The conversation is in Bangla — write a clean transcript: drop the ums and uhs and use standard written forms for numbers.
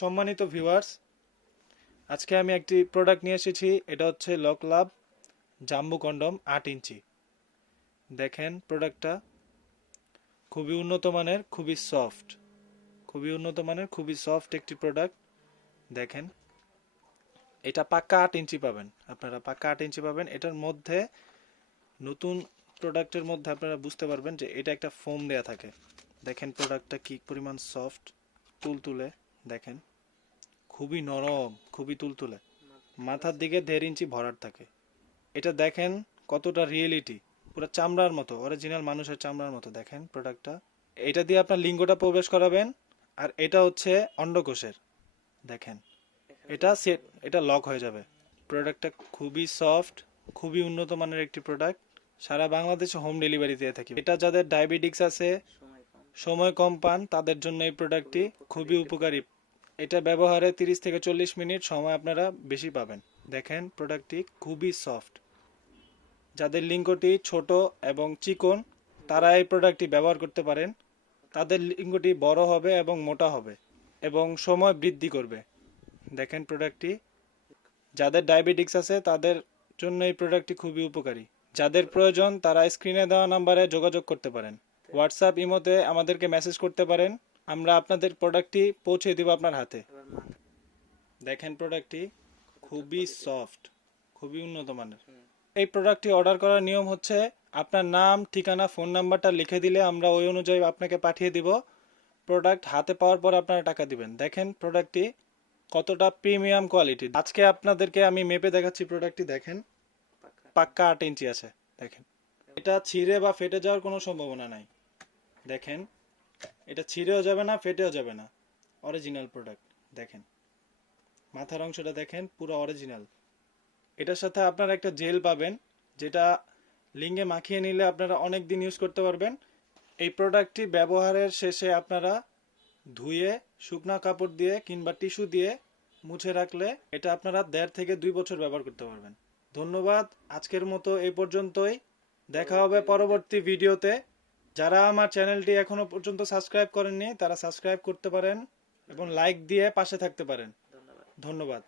সম্মানিত ভিউয়ার্স, আজকে আমি একটি প্রোডাক্ট নিয়ে এসেছি। এটা হচ্ছে লকলাভ জাম্বো কন্ডম 8 ইঞ্চি। দেখেন প্রোডাক্টটা খুবই উন্নত মানের, খুবই সফট একটি প্রোডাক্ট। দেখেন এটা পাক্কা 8 ইঞ্চি পাবেন, আপনারা পাক্কা 8 ইঞ্চি পাবেন। এটার মধ্যে নতুন প্রোডাক্টের মধ্যে আপনারা বুঝতে পারবেন যে এটা একটা ফোম দেয়া থাকে। দেখেন প্রোডাক্টটা কি পরিমাণ সফট, তুলতুলে। দেখেন খুবই নরম, খুবই তুলতুলে, মাথার দিকে 1.5 ইঞ্চি ভরাট থাকে। এটা দেখেন কতটা রিয়েলিটি, পুরো চামড়ার মতো, অরিজিনাল মানুষের চামড়ার মতো। দেখেন প্রোডাক্টটা, এটা দিয়ে আপনার লিঙ্গটা প্রবেশ করাবেন। আর এটা হচ্ছে অন্ডকোষের। দেখেন এটা লক হয়ে যাবে। প্রোডাক্টটা খুবই সফট, খুবই উন্নত মানের একটি প্রোডাক্ট। সারা বাংলাদেশে হোম ডেলিভারি দিয়ে থাকি। এটা যাদের ডায়াবেটিক্স আছে, সময় কম পান, তাদের জন্য এই প্রোডাক্টটি খুবই উপকারী। এটা ব্যবহারে 30 থেকে 40 মিনিট সময় আপনারা বেশি পাবেন। দেখেন প্রোডাক্টটি খুবই সফট। যাদের লিঙ্গটি ছোট এবং চিকন, তারা এই প্রোডাক্টটি ব্যবহার করতে পারেন। তাদের লিঙ্গটি বড় হবে এবং মোটা হবে এবং সময় বৃদ্ধি করবে। দেখেন প্রোডাক্টটি যাদের ডায়াবেটিক্স আছে তাদের জন্য এই প্রোডাক্টটি খুবই উপকারী। যাদের প্রয়োজন তারা স্ক্রিনে দেওয়া নাম্বারে যোগাযোগ করতে পারেন। হোয়াটসঅ্যাপ, ইমোতে আমাদেরকে মেসেজ করতে পারেন, আমরা আপনাদের প্রোডাক্টটি পৌঁছে দেব আপনার হাতে। দেখেন প্রোডাক্টটি খুবই সফট, খুবই উন্নত মানের। এই প্রোডাক্টটি অর্ডার করার নিয়ম হচ্ছে আপনার নাম, ঠিকানা, ফোন নাম্বারটা লিখে দিলে আমরা ওই অনুযায়ী আপনাকে পাঠিয়ে দিব। প্রোডাক্ট হাতে পাওয়ার পর আপনারা টাকা দিবেন। দেখেন প্রোডাক্টটি কতটা প্রিমিয়াম কোয়ালিটি। আজকে আপনাদেরকে আমি মেপে দেখাচ্ছি প্রোডাক্টটি। দেখেন পাক্কা 8 ইঞ্চি আছে। দেখেন এটা ছিঁড়ে বা ফেটে যাওয়ার কোনো সম্ভাবনা নাই। দেখেন এটা ছিঁড়েও যাবে না, ফেটেও যাবে না, অরিজিনাল প্রোডাক্ট। দেখেন মাথার অংশটা দেখেন পুরো অরিজিনাল। এটার সাথে আপনারা একটা জেল পাবেন, যেটা লিঙ্গে মাখিয়ে নিলে আপনারা অনেক দিন ইউজ করতে পারবেন। এই প্রোডাক্টটি ব্যবহারের শেষে আপনারা ধুয়ে শুকনা কাপড় দিয়ে কিংবা টিস্যু দিয়ে মুছে রাখলে এটা আপনারা 1.5 থেকে 2 বছর ব্যবহার করতে পারবেন। ধন্যবাদ, আজকের মতো এই পর্যন্তই। দেখা হবে পরবর্তী ভিডিওতে। যারা আমার চ্যানেলটি এখনো পর্যন্ত সাবস্ক্রাইব করেননি তারা সাবস্ক্রাইব করতে পারেন এবং লাইক দিয়ে পাশে থাকতে পারেন। ধন্যবাদ।